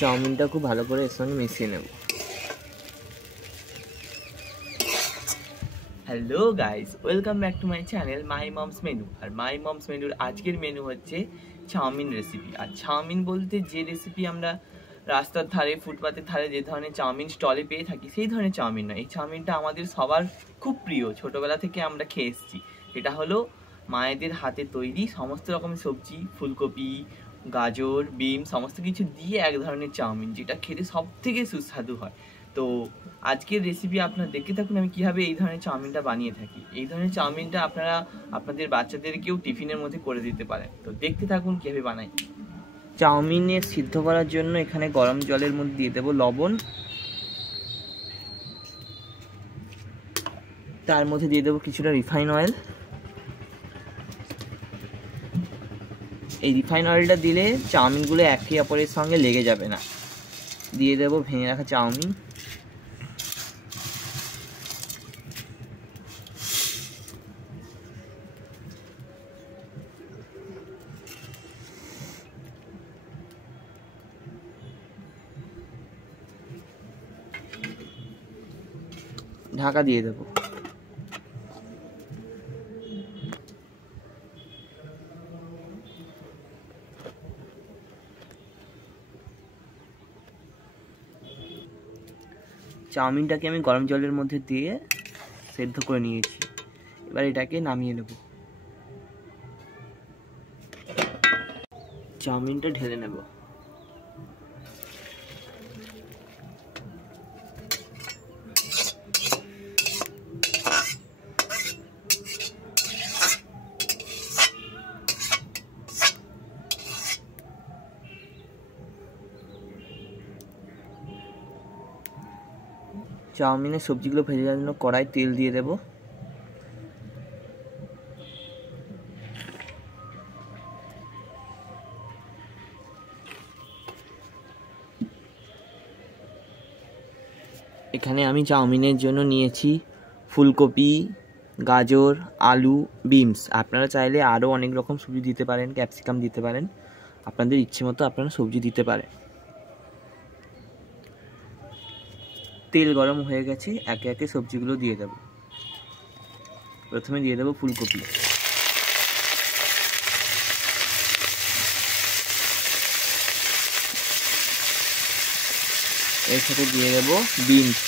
চাউমিনটা খুব ভালো করে এর সঙ্গে মিশিয়ে নেব। Hello guys, welcome back to my channel my moms menu. আর মাই মমস মেনুর আজকের মেনু হচ্ছে চাউমিন রেসিপি। আর চাউমিন বলতে যে রেসিপি আমরা রাস্তার ধারে, ফুটপাতের ধারে যে ধরনের চাউমিন স্টলে পেয়ে থাকি সেই ধরনের চাউমিন নয়। এই চাউমিনটা আমাদের সবার খুব প্রিয়, ছোটোবেলা থেকে আমরা খেয়ে এসেছি। এটা হলো মায়েদের হাতে তৈরি সমস্ত রকমের সবজি, ফুলকপি, গাজর, বিম সমস্ত কিছু দিয়ে এক ধরনের চাউমিন, যেটা খেতে সব থেকে সুস্বাদু হয়। তো আজকের রেসিপি আপনারা দেখতে থাকুন আমি কীভাবে এই ধরনের চাউমিনটা বানিয়ে থাকি। এই ধরনের চাউমিনটা আপনারা আপনাদের বাচ্চাদেরকেও টিফিনের মধ্যে করে দিতে পারেন। তো দেখতে থাকুন কীভাবে বানাই। চাউমিনে সিদ্ধ করার জন্য এখানে গরম জলের মধ্যে দিয়ে দেবো লবণ, তার মধ্যে দিয়ে দেবো কিছুটা রিফাইন অয়েল। এই রিফাইন অয়েলটা দিলে চাউমিনগুলো একে অপরের সঙ্গে লেগে যাবে না। দিয়ে দেবো ভেঙে রাখা চাউমিন, ঢাকা দিয়ে দেবো। চাউমিনটাকে আমি গরম জলের মধ্যে দিয়ে সেদ্ধ করে নিয়েছি। এবার এটাকে নামিয়ে নেব। চাউমিনটা ঢেলে নেব। চাউমিনের সবজিগুলো ভেজে যাওয়ার জন্য কড়াই তেল দিয়ে দেব। এখানে আমি চাউমিনের জন্য নিয়েছি ফুলকপি, গাজর, আলু, বিনস। আপনারা চাইলে আরও অনেক রকম সবজি দিতে পারেন, ক্যাপসিকাম দিতে পারেন, আপনাদের ইচ্ছে মতো আপনারা সবজি দিতে পারেন। তেল গরম হয়ে গেছে, একে একে সবজিগুলো দিয়ে দেব। প্রথমে দিয়ে দেব ফুলকপি, এর সাথে দিয়ে দেব বিনস,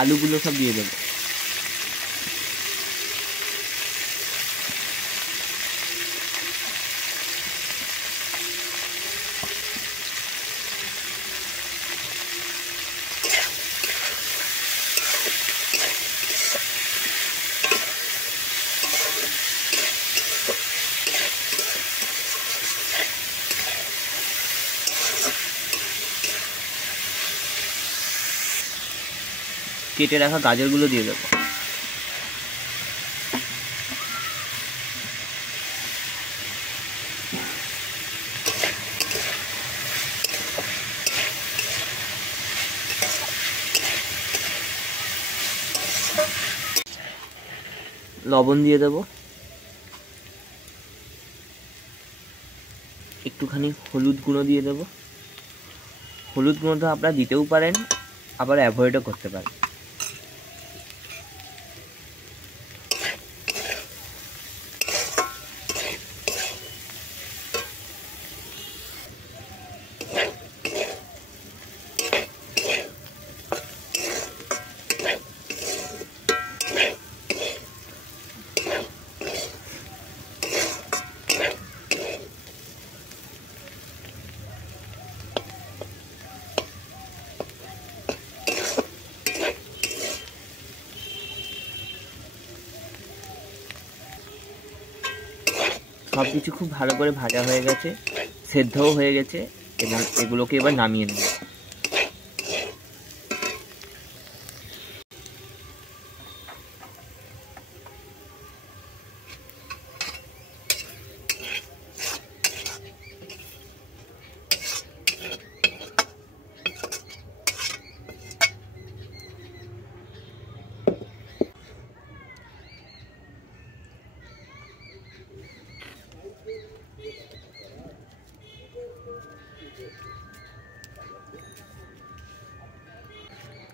আলুগুলো সব দিয়ে দেব। কেটে রাখা গাজরগুলো দিয়ে দেবো। লবণ দিয়ে দেব, একটুখানি হলুদ গুঁড়ো দিয়ে দেব। হলুদ গুঁড়োটা আপনারা দিতেও পারেন, আবার অ্যাভয়েডও করতে পারেন। সব কিছু খুব ভালো করে ভাজা হয়ে গেছে, সেদ্ধও হয়ে গেছে, এবং এগুলোকে এবার নামিয়ে নেব।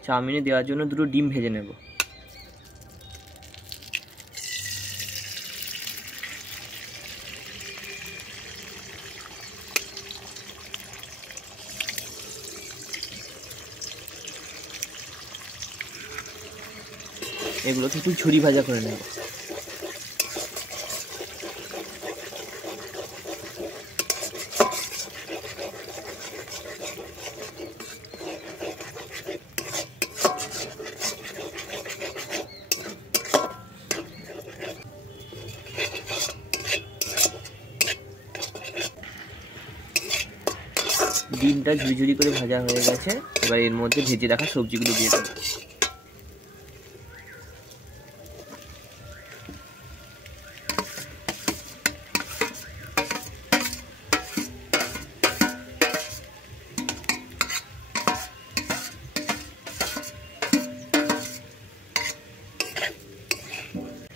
চাউমিনে দেওয়ার জন্য দুটো ডিম ভেজে নেব। এগুলোকে একটু ঝুরি ভাজা করে নেব। ডিমটা ঝুরি ঝুরি করে ভাজা হয়ে গেছে, এবার এর মধ্যে ভেজে রাখা সবজিগুলো দিয়ে দেবো।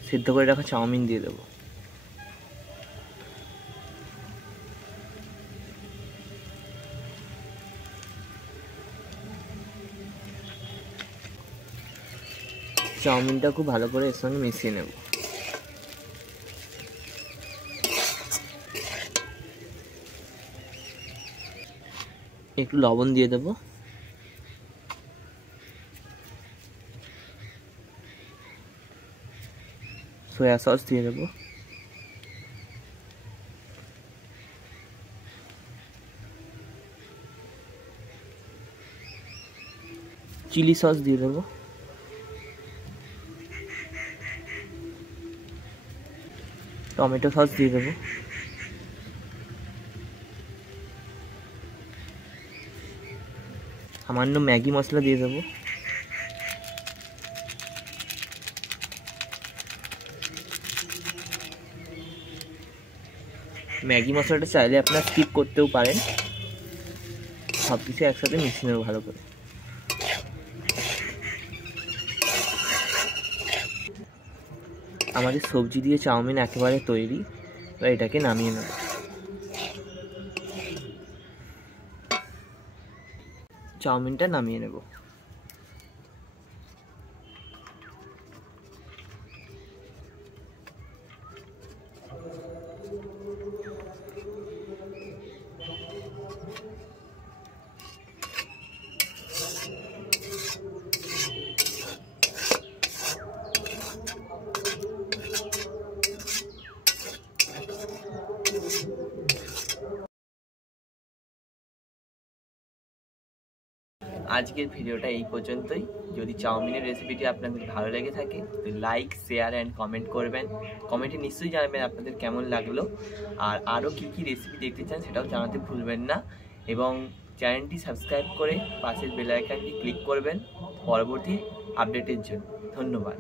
সিদ্ধ করে রাখা চাউমিন দিয়ে দেবো। চাউমিনটা খুব ভালো করে এর সঙ্গে মিশিয়ে নেব। একটু লবণ দিয়ে দেব, সয়া সস দিয়ে দেব, চিলি সস দিয়ে দেবো, টমেটো সস দিয়ে দেবো, সামান্য ম্যাগি মশলা দিয়ে দেবো, ম্যাগি মশলাটা চাইলে আপনারা স্কিপ করতেও পারেন। সব কিছু একসাথে মিশিয়ে নেবো ভালো করে। আমাদের সবজি দিয়ে চাউমিন একেবারে তৈরি, এবার এটাকে নামিয়ে নেব। চাউমিনটা নামিয়ে নেব। আজকের ভিডিওটা এই পর্যন্তই। যদি চাউমিনের রেসিপিটি আপনাদের ভালো লেগে থাকে তো লাইক, শেয়ার অ্যান্ড কমেন্ট করবেন। কমেন্টে নিশ্চয়ই জানাবেন আপনাদের কেমন লাগলো, আর আরও কী কী রেসিপি দেখতে চান সেটাও জানাতে ভুলবেন না। এবং চ্যানেলটি সাবস্ক্রাইব করে পাশের বেল আইকনটি ক্লিক করবেন পরবর্তী আপডেটের জন্য। ধন্যবাদ।